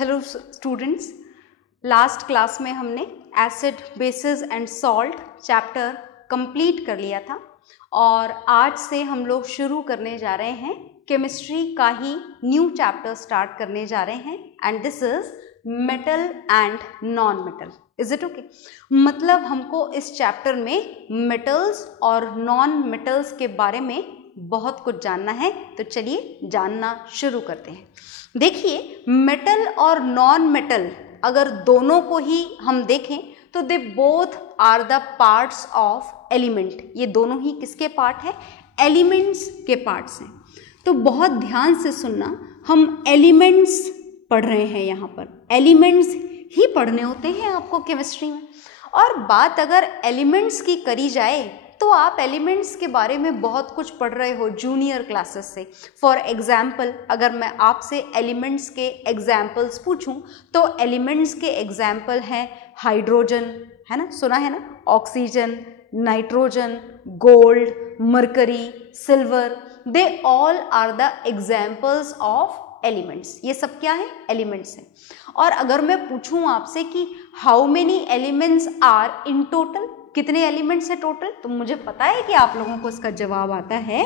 Hello students, last class में हमने acid, basis and salt chapter complete कर लिया था और आज से हम लोग शुरू करने जा रहे हैं केमिस्ट्री का ही न्यू चैप्टर स्टार्ट करने जा रहे हैं and this is metal and non metal. Is it okay? मतलब हमको इस चैप्टर में मेटल्स और नॉन मेटल्स के बारे में बहुत कुछ जानना है, तो चलिए जानना शुरू करते हैं। देखिए, मेटल और नॉन मेटल अगर दोनों को ही हम देखें तो they both are the parts of element. ये दोनों ही किसके पार्ट है? एलिमेंट्स के पार्ट्स हैं। तो बहुत ध्यान से सुनना, हम एलिमेंट्स पढ़ रहे हैं। यहाँ पर एलिमेंट्स ही पढ़ने होते हैं आपको केमिस्ट्री में। और बात अगर एलिमेंट्स की करी जाए तो आप एलिमेंट्स के बारे में बहुत कुछ पढ़ रहे हो जूनियर क्लासेस से। फॉर एग्जाम्पल, अगर मैं आपसे एलिमेंट्स के एग्जाम्पल्स पूछूं तो एलिमेंट्स के एग्जाम्पल हैं हाइड्रोजन, है ना, सुना है ना, oxygen, nitrogen, gold, mercury, silver, they all are the examples of elements. ये सब क्या है? एलिमेंट्स हैं। और अगर मैं पूछूं आपसे कि how many elements are in total, कितने एलिमेंट्स है टोटल, तो मुझे पता है कि आप लोगों को इसका जवाब आता है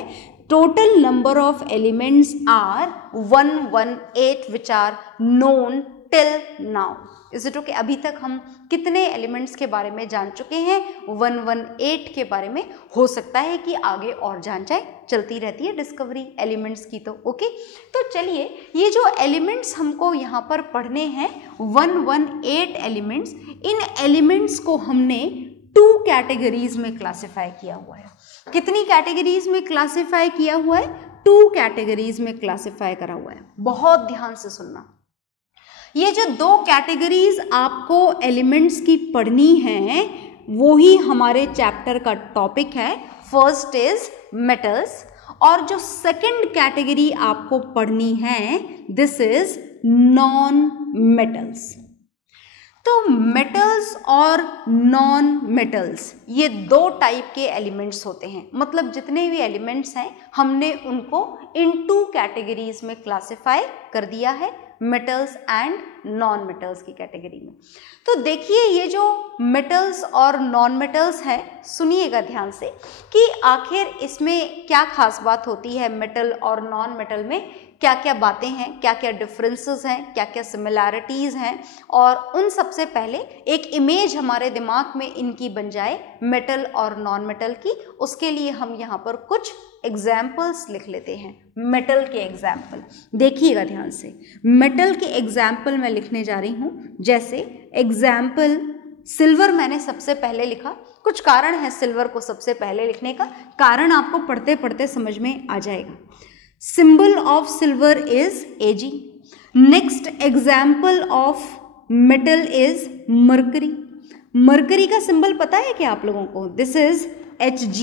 total number of elements are 118 which are known till now. Is it okay? अभी तक हम कितने एलिमेंट्स के बारे में जान चुके हैं? 118 के बारे में। हो सकता है कि आगे और जान जाए, चलती रहती है डिस्कवरी एलिमेंट्स की। तो ओके, तो चलिए, ये जो एलिमेंट्स हमको यहाँ पर पढ़ने हैं 118 एलिमेंट्स, इन एलिमेंट्स को हमने 2 कैटेगरीज में क्लासिफाई किया हुआ है। कितनी कैटेगरीज में क्लासिफाई किया हुआ है? 2 कैटेगरीज में क्लासिफाई करा हुआ है। बहुत ध्यान से सुनना, ये जो 2 कैटेगरीज आपको एलिमेंट्स की पढ़नी है वो ही हमारे चैप्टर का टॉपिक है। फर्स्ट इज मेटल्स और जो सेकंड कैटेगरी आपको पढ़नी है दिस इज नॉन मेटल्स। तो मेटल्स और नॉन मेटल्स ये 2 टाइप के एलिमेंट्स होते हैं। मतलब जितने भी एलिमेंट्स हैं हमने उनको इन 2 कैटेगरीज में क्लासिफाई कर दिया है, मेटल्स एंड नॉन मेटल्स की कैटेगरी में। तो देखिए, ये जो मेटल्स और नॉन मेटल्स है, सुनिएगा ध्यान से कि आखिर इसमें क्या खास बात होती है। मेटल और नॉन मेटल में क्या क्या बातें हैं, क्या क्या डिफरेंसेस हैं, क्या क्या सिमिलैरिटीज़ हैं, और उन सबसे पहले एक इमेज हमारे दिमाग में इनकी बन जाए मेटल और नॉन मेटल की। उसके लिए हम यहाँ पर कुछ एग्जाम्पल्स लिख लेते हैं। मेटल के एग्जाम्पल देखिएगा ध्यान से। मेटल के एग्जाम्पल मैं लिखने जा रही हूँ। जैसे एग्जाम्पल सिल्वर मैंने सबसे पहले लिखा। कुछ कारण है सिल्वर को सबसे पहले लिखने का, कारण आपको पढ़ते पढ़ते समझ में आ जाएगा। Symbol of silver is Ag। Next example of metal is mercury. Mercury का सिंबल पता है क्या आप लोगों को? दिस इज Hg,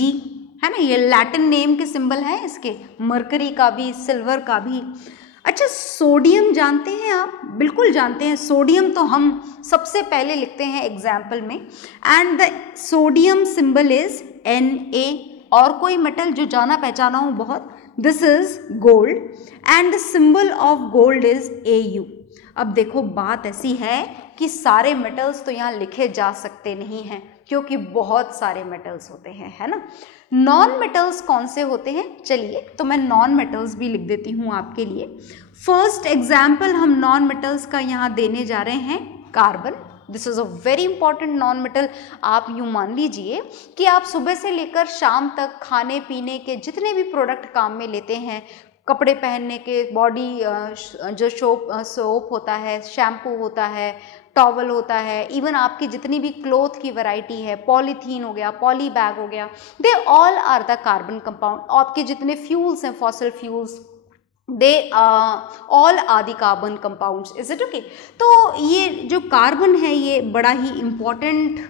है ना, ये लैटिन नेम के सिंबल है इसके, मरकरी का भी, सिल्वर का भी। अच्छा, सोडियम जानते हैं आप? बिल्कुल जानते हैं। सोडियम तो हम सबसे पहले लिखते हैं एग्जाम्पल में and the sodium symbol is Na। और कोई मेटल जो जाना पहचाना हो बहुत, this is gold and the symbol of gold is Au। अब देखो, बात ऐसी है कि सारे मेटल्स तो यहाँ लिखे जा सकते नहीं हैं क्योंकि बहुत सारे मेटल्स होते हैं, है ना। नॉन मेटल्स कौन से होते हैं? चलिए, तो मैं नॉन मेटल्स भी लिख देती हूँ आपके लिए। फर्स्ट एग्जाम्पल हम नॉन मेटल्स का यहाँ देने जा रहे हैं carbon. This is a very important non metal. आप यूँ मान लीजिए कि आप सुबह से लेकर शाम तक खाने पीने के जितने भी प्रोडक्ट काम में लेते हैं, कपड़े पहनने के, बॉडी जो सोप होता है, शैम्पू होता है, टॉवल होता है, इवन आपकी जितनी भी क्लोथ की वैरायटी है, पॉलीथीन हो गया, पॉली बैग हो गया, they all are the carbon compound. आपके जितने फ्यूल्स हैं, fossil fuels, they all are the carbon compounds. Is it okay? तो ये जो कार्बन है ये बड़ा ही इम्पॉर्टेंट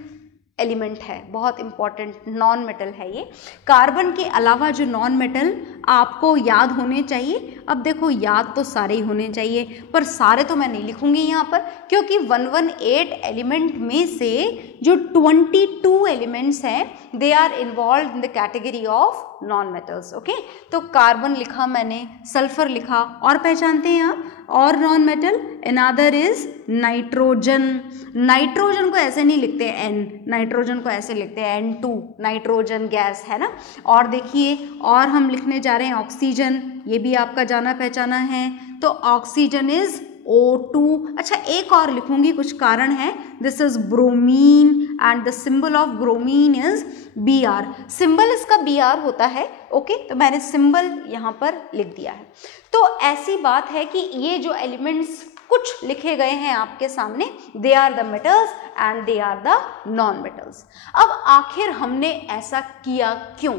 एलिमेंट है, बहुत इंपॉर्टेंट नॉन मेटल है ये। कार्बन के अलावा जो नॉन मेटल आपको याद होने चाहिए, अब देखो याद तो सारे ही होने चाहिए पर सारे तो मैं नहीं लिखूंगी यहाँ पर, क्योंकि 118 एलिमेंट में से जो 22 एलिमेंट्स हैं they are involve in the category of non metals. Okay, तो कार्बन लिखा मैंने, सल्फर लिखा, और पहचानते हैं आप और non metal, another is nitrogen. Nitrogen को ऐसे नहीं लिखते N, नाइट्रोजन को ऐसे लिखते हैं N2, नाइट्रोजन गैस है ना। और देखिए, और हम लिखने जा रहे हैं ऑक्सीजन, ये भी आपका जाना पहचाना है, तो ऑक्सीजन इज O2। अच्छा, एक और लिखूंगी, कुछ कारण है, this is bromine and the symbol of bromine is Br। Symbol इसका Br होता है। ओके, तो मैंने सिंबल यहाँ पर लिख दिया है। तो ऐसी बात है कि ये जो एलिमेंट्स कुछ लिखे गए हैं आपके सामने, they are the metals and they are the non metals. अब आखिर हमने ऐसा किया क्यों?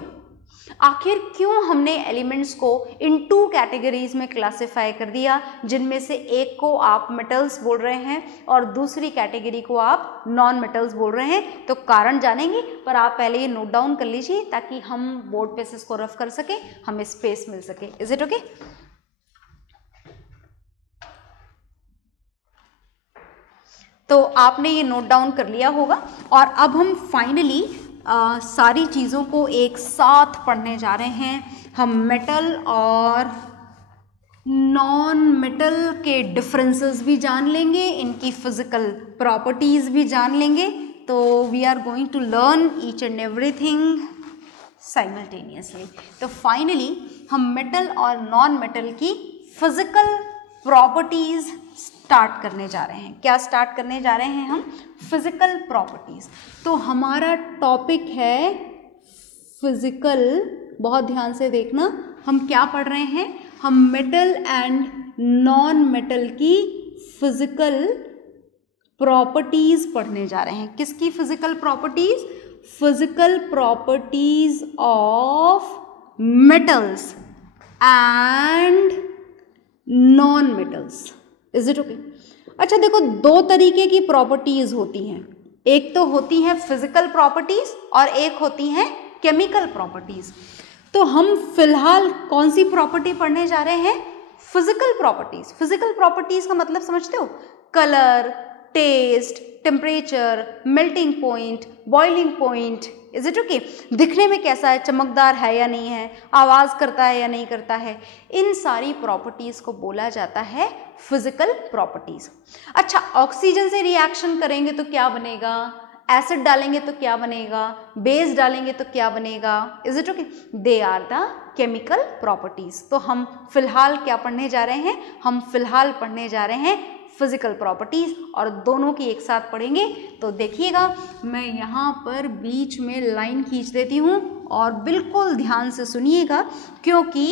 आखिर क्यों हमने एलिमेंट्स को इन 2 कैटेगरीज में क्लासिफाई कर दिया, जिनमें से एक को आप मेटल्स बोल रहे हैं और दूसरी कैटेगरी को आप नॉन मेटल्स बोल रहे हैं? तो कारण जानेंगे, पर आप पहले ये नोट डाउन कर लीजिए ताकि हम बोर्ड पे इसको रफ कर सकें, हमें स्पेस मिल सके। Is it okay? तो आपने ये नोट डाउन कर लिया होगा, और अब हम फाइनली सारी चीज़ों को एक साथ पढ़ने जा रहे हैं। हम मेटल और नॉन मेटल के डिफरेंसेस भी जान लेंगे, इनकी फिजिकल प्रॉपर्टीज़ भी जान लेंगे। तो we are going to learn each and everything simultaneously. तो फाइनली हम मेटल और नॉन मेटल की फिजिकल प्रॉपर्टीज़ स्टार्ट करने जा रहे हैं। क्या स्टार्ट करने जा रहे हैं हम? Physical properties. तो हमारा टॉपिक है फिजिकल, बहुत ध्यान से देखना, हम क्या पढ़ रहे हैं? हम मेटल एंड नॉन मेटल की फिजिकल प्रॉपर्टीज पढ़ने जा रहे हैं। किसकी physical properties? Physical properties of metals and non metals. Is it okay? अच्छा देखो, 2 तरीके की प्रॉपर्टीज होती हैं, एक तो होती हैं फिजिकल प्रॉपर्टीज और एक होती हैं केमिकल प्रॉपर्टीज। तो हम फिलहाल कौन सी प्रॉपर्टी पढ़ने जा रहे हैं? Physical properties. फिजिकल प्रॉपर्टीज का मतलब समझते हो? Colour, taste, temperature, melting point, boiling point. Is it okay? दिखने में कैसा है, चमकदार है या नहीं है, आवाज़ करता है या नहीं करता है, इन सारी प्रॉपर्टीज़ को बोला जाता है फिजिकल प्रॉपर्टीज़। अच्छा, ऑक्सीजन से रिएक्शन करेंगे तो क्या बनेगा? एसिड डालेंगे तो क्या बनेगा? बेस डालेंगे तो क्या बनेगा? Is it okay? They are the chemical properties. तो हम फिलहाल क्या पढ़ने जा रहे हैं? हम फिलहाल पढ़ने जा रहे हैं फिजिकल प्रॉपर्टीज, और दोनों की एक साथ पढ़ेंगे। तो देखिएगा, मैं यहाँ पर बीच में लाइन खींच देती हूँ और बिल्कुल ध्यान से सुनिएगा, क्योंकि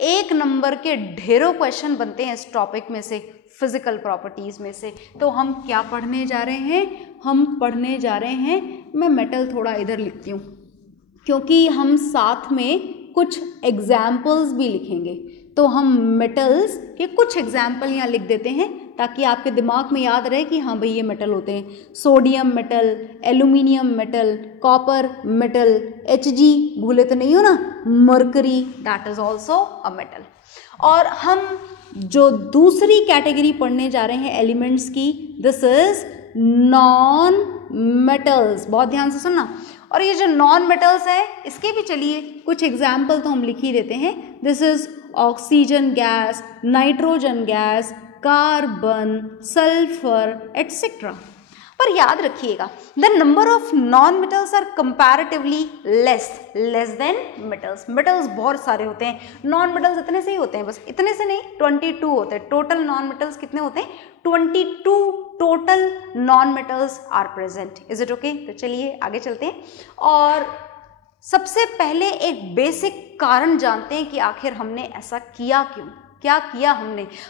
1 नंबर के ढेरों क्वेश्चन बनते हैं इस टॉपिक में से, फिजिकल प्रॉपर्टीज में से। तो हम क्या पढ़ने जा रहे हैं? हम पढ़ने जा रहे हैं, मैं मेटल थोड़ा इधर लिखती हूँ क्योंकि हम साथ में कुछ एग्जाम्पल्स भी लिखेंगे। तो हम मेटल्स के कुछ एग्जाम्पल यहाँ लिख देते हैं ताकि आपके दिमाग में याद रहे कि हाँ भाई ये मेटल होते हैं। Sodium metal, aluminium metal, copper metal, Hg भूले तो नहीं हो ना, mercury, that is also a metal. और हम जो दूसरी कैटेगरी पढ़ने जा रहे हैं एलिमेंट्स की, दिस इज नॉन मेटल्स। बहुत ध्यान से सुनना। और ये जो नॉन मेटल्स है, इसके भी चलिए कुछ एग्जाम्पल तो हम लिख ही देते हैं। This is oxygen gas, nitrogen gas, carbon, sulphur etcetera. पर याद रखिएगा, the number of non metals are comparatively less than metals. Metals बहुत सारे होते हैं, नॉन मेटल्स इतने से ही होते हैं, बस इतने से नहीं, 22 होते हैं टोटल। नॉन मेटल्स कितने होते हैं? 22 total non metals are present. Is it okay? तो चलिए आगे चलते हैं और सबसे पहले एक बेसिक कारण जानते हैं कि आखिर हमने ऐसा किया क्यों। क्या किया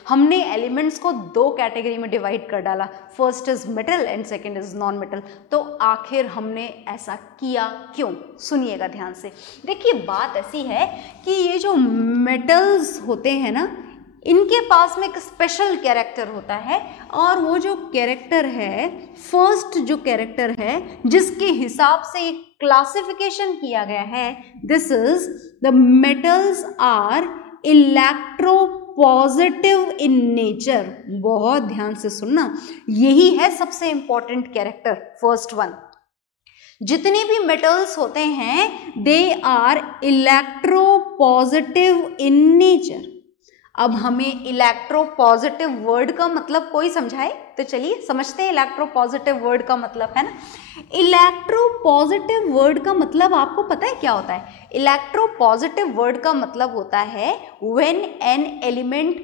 हमने एलिमेंट्स को 2 कैटेगरी में डिवाइड कर डाला, first is metal and second is non metal. तो आखिर हमने ऐसा किया क्यों? सुनिएगा ध्यान से। देखिए, बात ऐसी है कि ये जो मेटल्स होते हैं ना, इनके पास में एक स्पेशल कैरेक्टर होता है, और वो जो कैरेक्टर है, फर्स्ट जो कैरेक्टर है जिसके हिसाब से क्लासिफिकेशन किया गया है, this is the metals are electropositive in nature. बहुत ध्यान से सुनना, यही है सबसे इंपॉर्टेंट कैरेक्टर, फर्स्ट वन। जितने भी मेटल्स होते हैं they are electropositive in nature. अब हमें इलेक्ट्रोपॉजिटिव वर्ड का मतलब कोई समझाए तो चलिए समझते हैं इलेक्ट्रोपॉजिटिव वर्ड का मतलब, है ना। इलेक्ट्रोपॉजिटिव वर्ड का मतलब आपको पता है क्या होता है? इलेक्ट्रोपॉजिटिव वर्ड का मतलब होता है when an element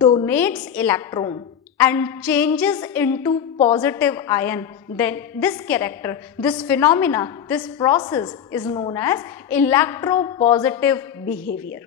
donates electron and changes into positive ion, then this character, this phenomena, this process is known as electropositive behavior।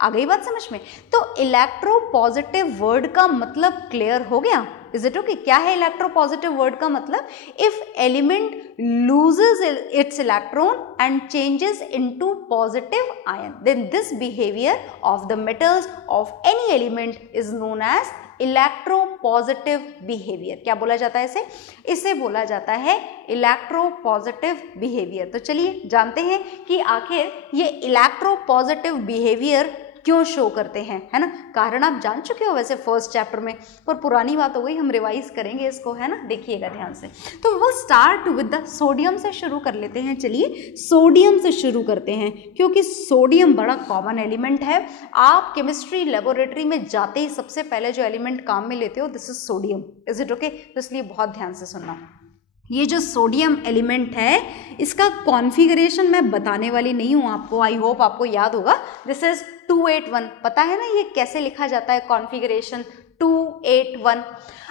आ गई बात समझ में? तो इलेक्ट्रोपॉजिटिव वर्ड का मतलब क्लियर हो गया? Is it okay? क्या है इलेक्ट्रोपॉजिटिव वर्ड का मतलब? If element loses its electron and changes into positive ion, then this behavior of the metals of any element is known as electropositive behaviour. क्या बोला जाता है इसे? इसे बोला जाता है इलेक्ट्रोपॉजिटिव बिहेवियर। तो चलिए जानते हैं कि आखिर ये इलेक्ट्रोपॉजिटिव बिहेवियर क्यों शो करते हैं, है ना। कारण आप जान चुके हो वैसे फर्स्ट चैप्टर में, पर पुरानी बात हो गई, हम रिवाइज करेंगे इसको, है ना। देखिएगा ध्यान से। तो वो स्टार्ट विद द सोडियम से शुरू कर लेते हैं। चलिए सोडियम से शुरू करते हैं क्योंकि सोडियम बड़ा कॉमन एलिमेंट है। आप केमिस्ट्री लेबोरेटरी में जाते ही सबसे पहले जो एलिमेंट काम में लेते हो this is sodium. Is it okay? तो इसलिए बहुत ध्यान से सुनना। ये जो सोडियम एलिमेंट है इसका कॉन्फ़िगरेशन मैं बताने वाली नहीं हूँ आपको, आई होप आपको याद होगा। दिस इज 281, पता है ना ये कैसे लिखा जाता है कॉन्फ़िगरेशन 281।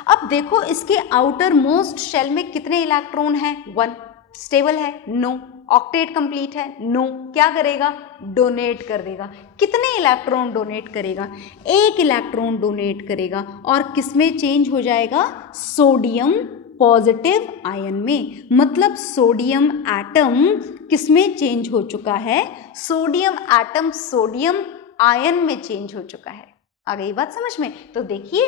अब देखो इसके आउटर मोस्ट शेल में कितने इलेक्ट्रॉन हैं? 1। स्टेबल है? नो। ऑक्टेट कंप्लीट है? नो। क्या करेगा? डोनेट कर देगा। कितने इलेक्ट्रॉन डोनेट करेगा? 1 इलेक्ट्रॉन डोनेट करेगा। और किसमें चेंज हो जाएगा? सोडियम पॉजिटिव आयन में। मतलब सोडियम एटम किसमें चेंज हो चुका है? सोडियम एटम सोडियम आयन में चेंज हो चुका है। आ गई बात समझ में? तो देखिए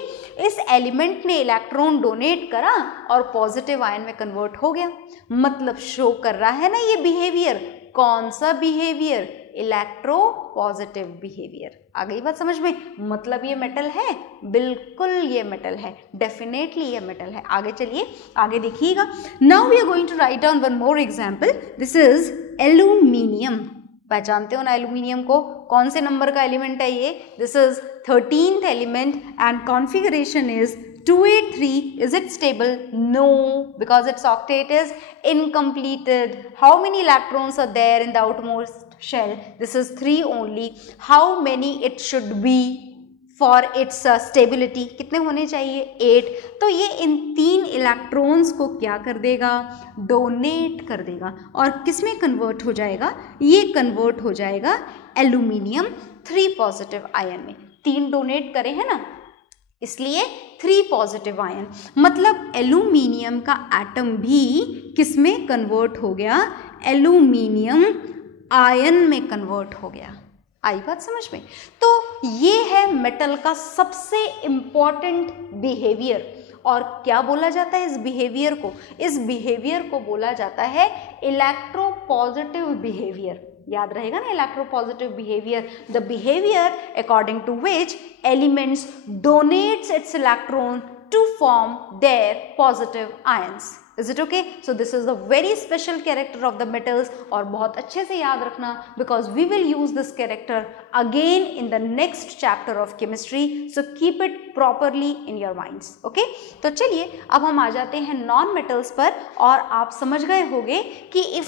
इस एलिमेंट ने इलेक्ट्रॉन डोनेट करा और पॉजिटिव आयन में कन्वर्ट हो गया। मतलब शो कर रहा है ना ये बिहेवियर। कौन सा बिहेवियर? Electropositive behaviour. आ गई बात समझ में? मतलब ये मेटल है? बिल्कुल ये मेटल है, डेफिनेटली ये मेटल है। आगे चलिए, आगे देखिएगा। Now we are going to write down one more example. This is aluminium. पहचानते हो ना एल्यूमिनियम को? कौन से नंबर का एलिमेंट है ये? This is 13th element and configuration is 283. Is it stable? No, because its octet is incompleted. How many electrons are there in the outermost shell? This is 3 only. How many it should be for its stability? कितने होने चाहिए? 8. तो ये इन 3 electrons को क्या कर देगा? Donate कर देगा। और किस में कन्वर्ट हो जाएगा? ये कन्वर्ट हो जाएगा एल्यूमिनियम 3 पॉजिटिव आयन में। 3 डोनेट करे हैं ना, इसलिए 3 पॉजिटिव आयन। मतलब एल्यूमिनियम का एटम भी किस में कन्वर्ट हो गया? एल्यूमिनियम आयन में कन्वर्ट हो गया। आई बात समझ में? तो ये है मेटल का सबसे इंपॉर्टेंट बिहेवियर। और क्या बोला जाता है इस बिहेवियर को? इस बिहेवियर को बोला जाता है इलेक्ट्रोपॉजिटिव बिहेवियर। याद रहेगा ना electropositive behaviour, the behaviour according to which elements donates its electron to form their positive ions. Is it okay? So this is the very special character of the metals और बहुत अच्छे से याद रखना because we will use this character again in the next chapter of chemistry. So keep it properly in your minds. Okay? तो चलिए अब हम आ जाते हैं नॉन मेटल्स पर। और आप समझ गए होंगे कि if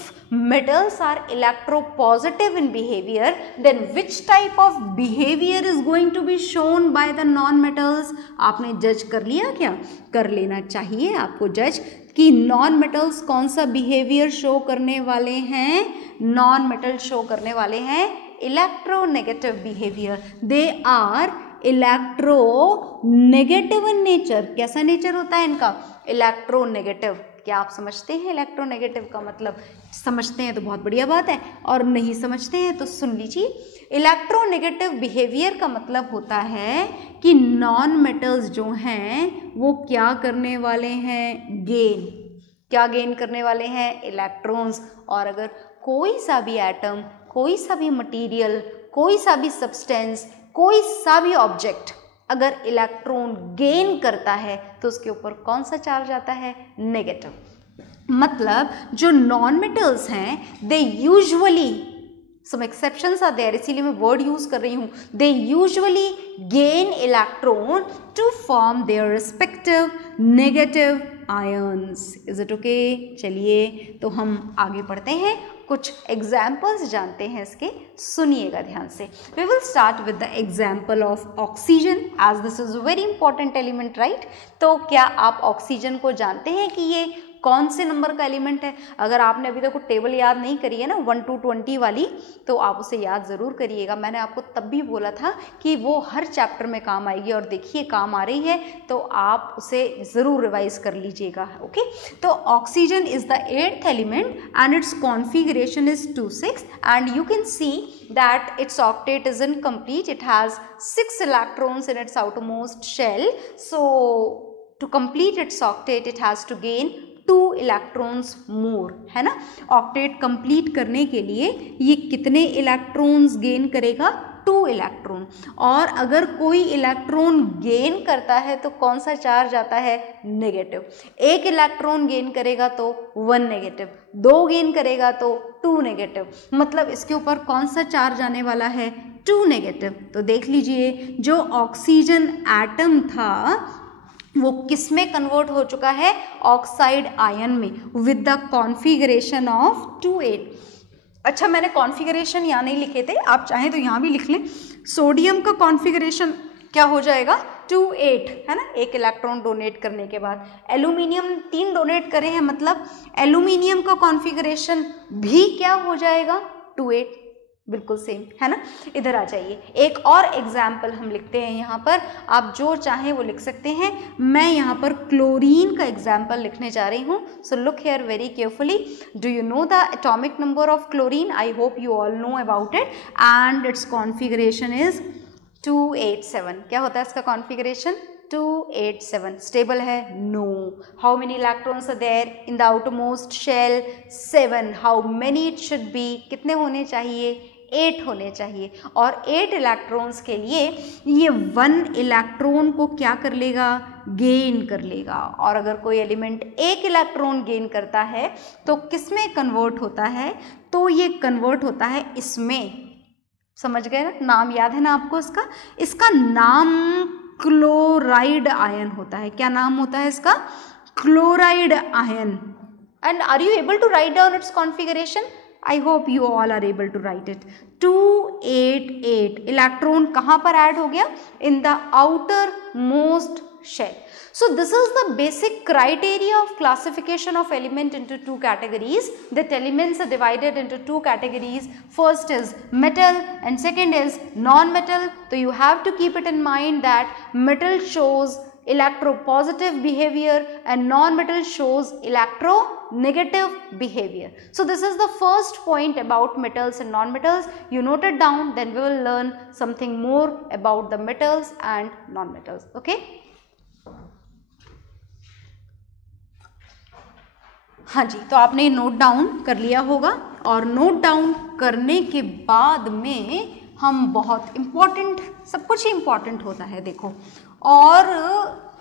metals are electropositive in behavior, then which type of behavior is going to be shown by the non-metals? आपने जज कर लिया क्या? कर लेना चाहिए आपको जज कि नॉन मेटल्स कौन सा बिहेवियर शो करने वाले हैं? नॉन मेटल शो करने वाले हैं electronegative behaviour. They are electronegative in nature. कैसा नेचर होता है इनका? इलेक्ट्रोनेगेटिव। क्या आप समझते हैं इलेक्ट्रोनेगेटिव का मतलब? समझते हैं तो बहुत बढ़िया बात है, और नहीं समझते हैं तो सुन लीजिए। इलेक्ट्रोनेगेटिव बिहेवियर का मतलब होता है कि नॉन मेटल्स जो हैं वो क्या करने वाले हैं? गेन। क्या गेन करने वाले हैं? इलेक्ट्रॉन्स। और अगर कोई सा भी एटम, कोई सा भी मटेरियल, कोई सा भी सब्सटेंस, कोई सा भी ऑब्जेक्ट अगर इलेक्ट्रॉन गेन करता है तो उसके ऊपर कौन सा चार्ज आता है? नेगेटिव। मतलब जो नॉन मेटल्स हैं they usually, some exceptions are there, इसीलिए मैं वर्ड यूज कर रही हूँ, they usually gain electron to form their respective negative ions. Is it okay? चलिए तो हम आगे बढ़ते हैं, कुछ एग्जाम्पल्स जानते हैं इसके, सुनिएगा ध्यान से। We will start with the example of oxygen, as this is very important element, right? तो क्या आप ऑक्सीजन को जानते हैं कि ये कौन से नंबर का एलिमेंट है? अगर आपने अभी तक वो टेबल याद नहीं करी है ना 1 to 20 वाली, तो आप उसे याद ज़रूर करिएगा। मैंने आपको तब भी बोला था कि वो हर चैप्टर में काम आएगी, और देखिए काम आ रही है, तो आप उसे ज़रूर रिवाइज कर लीजिएगा। ओके, तो oxygen is the 8th element and its configuration is 2,6 and you can see that its octet is incomplete. It has 6 electrons in its outermost shell. So to complete its octet it has to gain 2 electrons more, है ना? Octet complete करने के लिए ये कितने electrons gain करेगा? 2 electron. और अगर कोई इलेक्ट्रॉन गेन करता है तो कौन सा चार्ज आता है? नेगेटिव। 1 इलेक्ट्रॉन गेन करेगा तो 1 नेगेटिव, 2 गेन करेगा तो 2 नेगेटिव, मतलब इसके ऊपर कौन सा चार्ज आने वाला है? 2 नेगेटिव। तो देख लीजिए जो ऑक्सीजन एटम था वो किस में कन्वर्ट हो चुका है? ऑक्साइड आयन में, विद द कॉन्फिगरेशन ऑफ 2,8। अच्छा, मैंने कॉन्फिगरेशन यहाँ नहीं लिखे थे, आप चाहें तो यहाँ भी लिख लें। सोडियम का कॉन्फिगरेशन क्या हो जाएगा? 2,8, है ना, 1 इलेक्ट्रॉन डोनेट करने के बाद। एल्यूमिनियम 3 डोनेट करे हैं, मतलब एल्यूमिनियम का कॉन्फिगरेशन भी क्या हो जाएगा? 2,8, बिल्कुल सेम, है ना? इधर आ जाइए, एक और एग्जाम्पल हम लिखते हैं यहाँ पर, आप जो चाहें वो लिख सकते हैं। मैं यहाँ पर क्लोरीन का एग्जाम्पल लिखने जा रही हूँ, so look here very carefully. Do you know the atomic number of chlorine? I hope you all know about it, and its configuration is 287। क्या होता है इसका कॉन्फिगरेशन? 287। स्टेबल है? No. How many electrons are there in the outermost shell? 7। How many it should be? कितने होने चाहिए? 8 होने चाहिए। और 8 इलेक्ट्रॉन्स के लिए ये 1 इलेक्ट्रॉन को क्या कर लेगा? गेन कर लेगा। और अगर कोई एलिमेंट 1 इलेक्ट्रॉन गेन करता है तो किस में कन्वर्ट होता है? तो ये कन्वर्ट होता है इसमें। समझ गए ना? नाम याद है ना आपको इसका? इसका नाम क्लोराइड आयन होता है। क्या नाम होता है इसका? Chloride ion. And are you able to write down its configuration? I hope you all are able to write it. 288 electron कहाँ पर ऐड हो गया? In the outermost shell. So this is the basic criteria of classification of element into 2 categories. That elements are divided into 2 categories. First is metal and second is non-metal. So you have to keep it in mind that metal shows electropositive behavior and non-metal shows electronegative behavior. So this is the first point about metals and non-metals. You note it down, then we will learn something more about the metals and non-metals. Okay? हाँ जी, तो आपने note down कर लिया होगा, और note down करने के बाद में हम बहुत इम्पॉर्टेंट, सब कुछ ही इम्पॉर्टेंट होता है देखो, और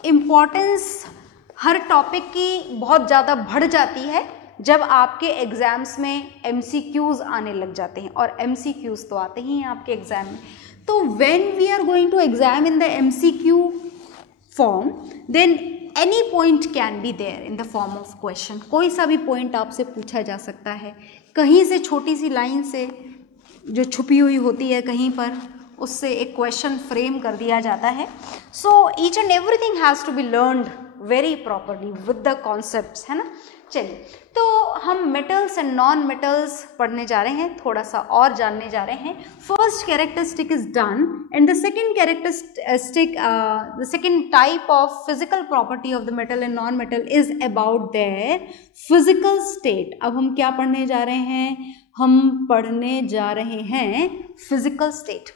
इम्पॉर्टेंस हर टॉपिक की बहुत ज़्यादा बढ़ जाती है जब आपके एग्ज़ाम्स में MCQs आने लग जाते हैं, और MCQs तो आते ही हैं आपके एग्ज़ाम में। तो when we are going to exam in the MCQ form, then any point can be there in the form of question. कोई सा भी पॉइंट आपसे पूछा जा सकता है, कहीं से छोटी सी लाइन से जो छुपी हुई होती है कहीं पर, उससे एक क्वेश्चन फ्रेम कर दिया जाता है। So each and everything has to be learned very properly with the concepts, है ना। चलिए, तो हम मेटल्स एंड नॉन मेटल्स पढ़ने जा रहे हैं, थोड़ा सा और जानने जा रहे हैं। First characteristic is done, and the second characteristic, the second type of physical property of the metal and non metal is about their physical state. अब हम क्या पढ़ने जा रहे हैं? हम पढ़ने जा रहे हैं physical state.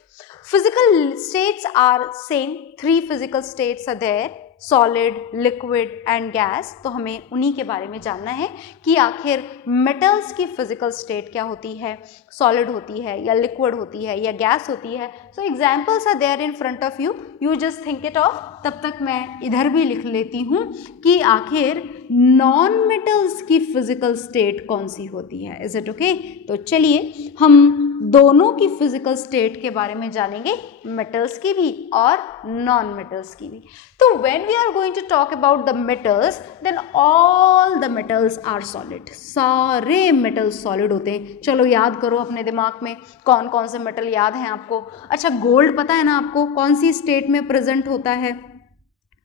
Physical states are same, 3 physical states are there. Solid, liquid and gas, तो हमें उन्हीं के बारे में जानना है कि आखिर मेटल्स की फिजिकल स्टेट क्या होती है, सॉलिड होती है या लिक्विड होती है या गैस होती है। So examples are there in front of you, you just think it of. तब तक मैं इधर भी लिख लेती हूँ कि आखिर नॉन मेटल्स की फिजिकल स्टेट कौन सी होती है। Is it okay? तो चलिए हम दोनों की फिजिकल स्टेट के बारे में जानेंगे, मेटल्स की भी और नॉन मेटल्स की भी। तो when we are going to talk about the metals, then all the metals are solid. सारे मेटल्स सॉलिड होते हैं। चलो याद करो अपने दिमाग में कौन कौन से मेटल याद हैं आपको। अच्छा, गोल्ड पता है ना आपको कौन सी स्टेट में प्रेजेंट होता है?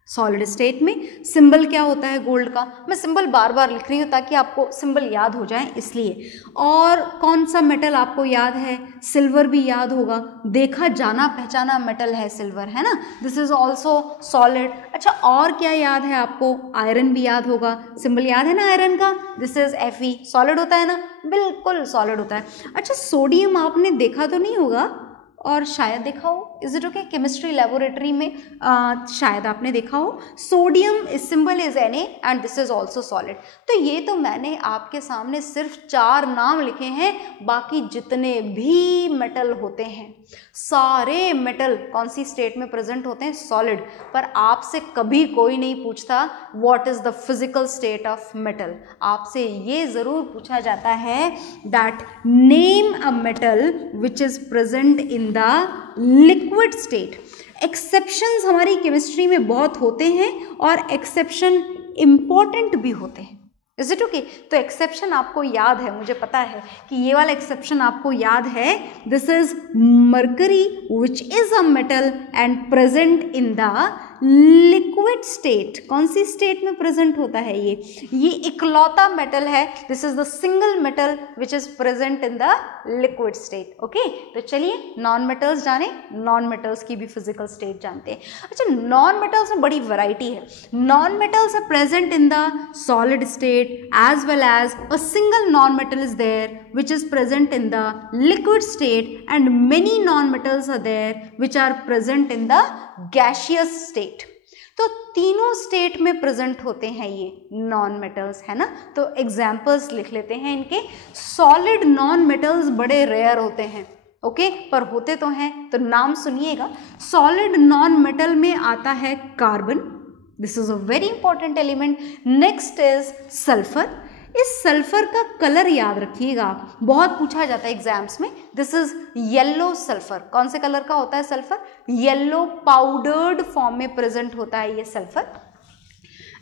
सॉलिड स्टेट में। सिंबल क्या होता है गोल्ड का? मैं सिंबल बार बार लिख रही हूँ ताकि आपको सिंबल याद हो जाए इसलिए। और कौन सा मेटल आपको याद है? सिल्वर भी याद होगा, देखा जाना पहचाना मेटल है सिल्वर, है ना? This is also solid. अच्छा, और क्या याद है आपको? आयरन भी याद होगा, सिंबल याद है ना आयरन का? दिस इज Fe, सॉलिड होता है ना? बिल्कुल सॉलिड होता है। अच्छा, सोडियम आपने देखा तो नहीं होगा और शायद देखा हो, is it okay? Chemistry laboratory में शायद आपने देखा हो। सोडियम इस symbol is Na and this is also solid. तो ये तो मैंने आपके सामने सिर्फ 4 नाम लिखे हैं, बाकी जितने भी मेटल होते हैं सारे मेटल कौन सी स्टेट में प्रेजेंट होते हैं? सॉलिड। पर आपसे कभी कोई नहीं पूछता what is the physical state of metal. आपसे ये जरूर पूछा जाता है that name a metal which is present in the liquid state. Exceptions हमारी केमिस्ट्री में बहुत होते हैं और एक्सेप्शन इंपॉर्टेंट भी होते हैं। Is it okay? तो एक्सेप्शन आपको याद है, मुझे पता है कि ये वाला एक्सेप्शन आपको याद है। This is mercury which is a metal and present in the liquid state. कौन सी स्टेट में प्रेजेंट होता है ये इकलौता मेटल है। This is the single metal which is present in the liquid state. Okay, तो चलिए नॉन मेटल्स जाने, नॉन मेटल्स की भी फिजिकल स्टेट जानते हैं। अच्छा, नॉन मेटल्स में बड़ी वैरायटी है। Non metals are present in the solid state as well as a single non-metal is there which is present in the liquid state and many non-metals are there which are present in the gaseous state। तो तीनों state में present होते हैं ये non metals, है ना? तो examples लिख लेते हैं इनके। सॉलिड नॉन मेटल्स बड़े रेयर होते हैं, ओके, पर होते तो हैं, तो नाम सुनिएगा। सॉलिड नॉन मेटल में आता है carbon, this is a very important element. Next is sulphur. इस सल्फर का कलर याद रखिएगा, बहुत पूछा जाता है एग्जाम्स में। This is yellow sulphur. कौन से कलर का होता है सल्फर? येलो पाउडर्ड फॉर्म में प्रेजेंट होता है ये sulphur.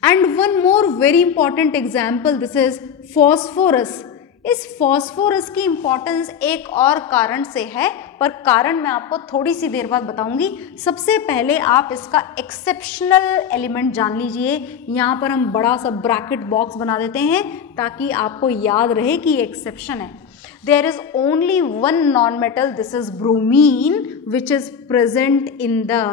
And one more very important example, this is phosphorus. इस फॉस्फोरस की इंपॉर्टेंस एक और कारण से है, पर कारण मैं आपको थोड़ी सी देर बाद बताऊंगी। सबसे पहले आप इसका एक्सेप्शनल एलिमेंट जान लीजिए। यहाँ पर हम बड़ा सा ब्रैकेट बॉक्स बना देते हैं ताकि आपको याद रहे कि ये एक्सेप्शन है। There is only one non-metal, this is bromine, which is present in the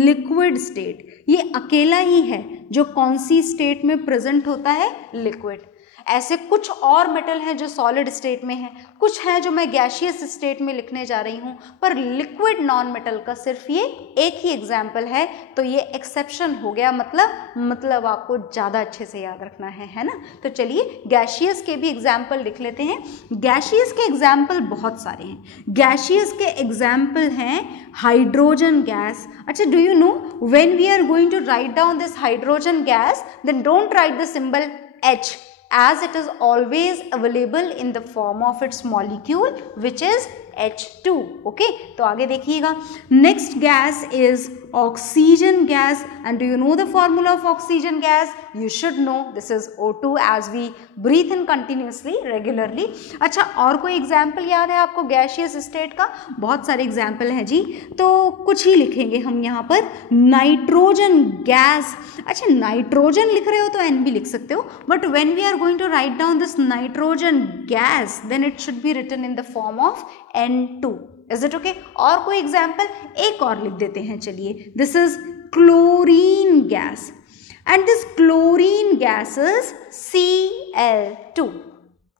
liquid state। ये अकेला ही है जो कौन सी स्टेट में प्रेजेंट होता है? लिक्विड। ऐसे कुछ और मेटल हैं जो सॉलिड स्टेट में हैं, कुछ हैं जो मैं गैशियस स्टेट में लिखने जा रही हूँ, पर लिक्विड नॉन मेटल का सिर्फ ये एक ही एग्जाम्पल है, तो ये एक्सेप्शन हो गया। मतलब आपको ज़्यादा अच्छे से याद रखना है ना? तो चलिए गैशियस के भी एग्जाम्पल लिख लेते हैं। गैशियस के एग्जाम्पल बहुत सारे हैं। गैशियस के एग्जाम्पल हैं हाइड्रोजन गैस। अच्छा, do you know when we are going to write down this hydrogen gas, then don't write the symbol H, as it is always available in the form of its molecule which is H2। Okay, तो आगे देखिएगा। Next gas is oxygen gas, and do you know the formula of oxygen gas? You should know, this is O2 as we breathe in continuously regularly। अच्छा, और कोई example याद है आपको gaseous state का? बहुत सारे एग्जाम्पल हैं जी, तो कुछ ही लिखेंगे हम यहाँ पर। Nitrogen gas. अच्छा, नाइट्रोजन लिख रहे हो तो N भी लिख सकते हो, but when we are going to write down this nitrogen gas, then it should be written in the form of N2। Is it okay? और कोई एग्जाम्पल? एक और लिख देते हैं, चलिए। This is chlorine gas, and this chlorine gas is Cl2।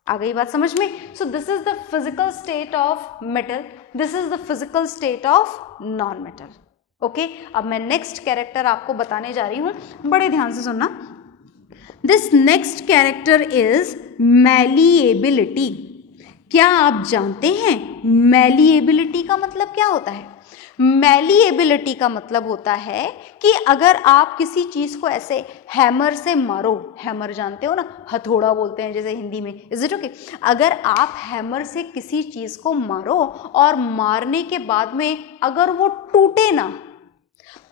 आ गई बात समझ में? So this is the physical state of metal, this is the physical state of non metal. Okay, अब मैं नेक्स्ट कैरेक्टर आपको बताने जा रही हूँ, बड़े ध्यान से सुनना। This next character is malleability. क्या आप जानते हैं मैलिएबिलिटी का मतलब क्या होता है? मैलिएबिलिटी का मतलब होता है कि अगर आप किसी चीज़ को ऐसे हैमर से मारो, हैमर जानते हो ना, हथौड़ा बोलते हैं जैसे हिंदी में, इज इट ओके? अगर आप हैमर से किसी चीज़ को मारो और मारने के बाद में अगर वो टूटे ना,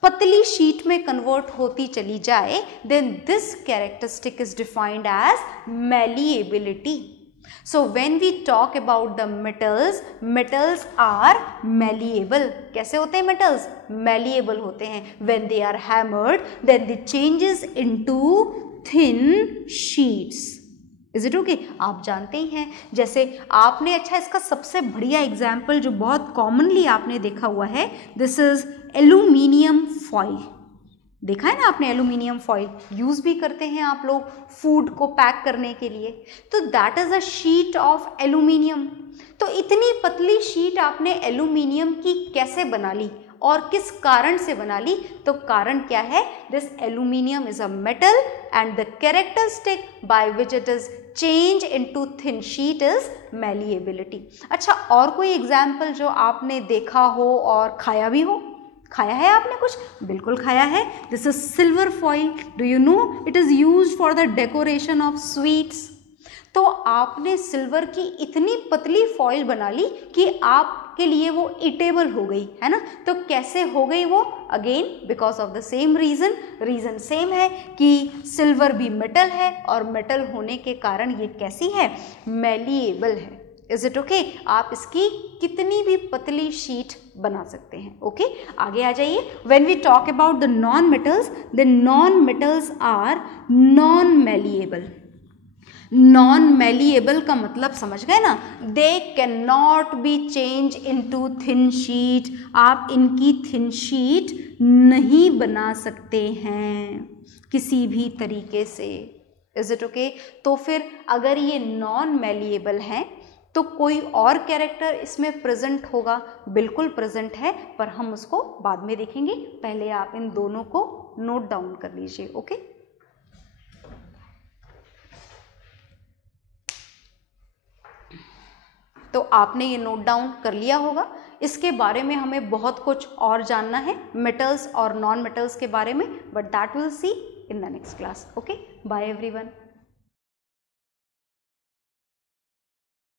पतली शीट में कन्वर्ट होती चली जाए, then this characteristic is defined as malleability. So when we talk about the metals, metals are malleable. कैसे होते हैं metals? Malleable होते हैं. When they are hammered, then they changes into thin sheets. Is it okay? आप जानते ही हैं, जैसे आपने, अच्छा इसका सबसे बढ़िया एग्जाम्पल जो बहुत कॉमनली आपने देखा हुआ है, दिस इज एल्यूमिनियम फॉइल. देखा है ना आपने, एल्यूमिनियम फॉइल यूज़ भी करते हैं आप लोग फूड को पैक करने के लिए. तो that is a sheet of aluminium. तो इतनी पतली शीट आपने एल्यूमिनियम की कैसे बना ली और किस कारण से बना ली? तो कारण क्या है? This aluminium is a metal and the characteristic by which it is change into thin sheet is malleability. अच्छा, और कोई एग्जाम्पल जो आपने देखा हो और खाया भी हो? खाया है आपने कुछ? बिल्कुल खाया है. This is silver foil. Do you no it is used for the decoration of sweets. तो आपने सिल्वर की इतनी पतली फॉइल बना ली कि आपके लिए वो ईटेबल हो गई, है ना. तो कैसे हो गई वो? Again because of the same reason. Reason same है कि सिल्वर भी मेटल है और मेटल होने के कारण ये कैसी है? मैलिएबल है. Is it okay? आप इसकी कितनी भी पतली शीट बना सकते हैं. ओके, आगे आ जाइए. When we talk about the non metals, the non metals are non malleable. Non malleable का मतलब समझ गए ना? They can not be change into thin sheet. आप इनकी थिन शीट नहीं बना सकते हैं किसी भी तरीके से. Is it okay? तो फिर अगर ये नॉन मैलिएबल हैं तो कोई और कैरेक्टर इसमें प्रेजेंट होगा? बिल्कुल प्रेजेंट है, पर हम उसको बाद में देखेंगे. पहले आप इन दोनों को नोट डाउन कर लीजिए. ओके, तो आपने ये नोट डाउन कर लिया होगा. इसके बारे में हमें बहुत कुछ और जानना है मेटल्स और नॉन मेटल्स के बारे में, but that will see in the next class. Okay, bye everyone.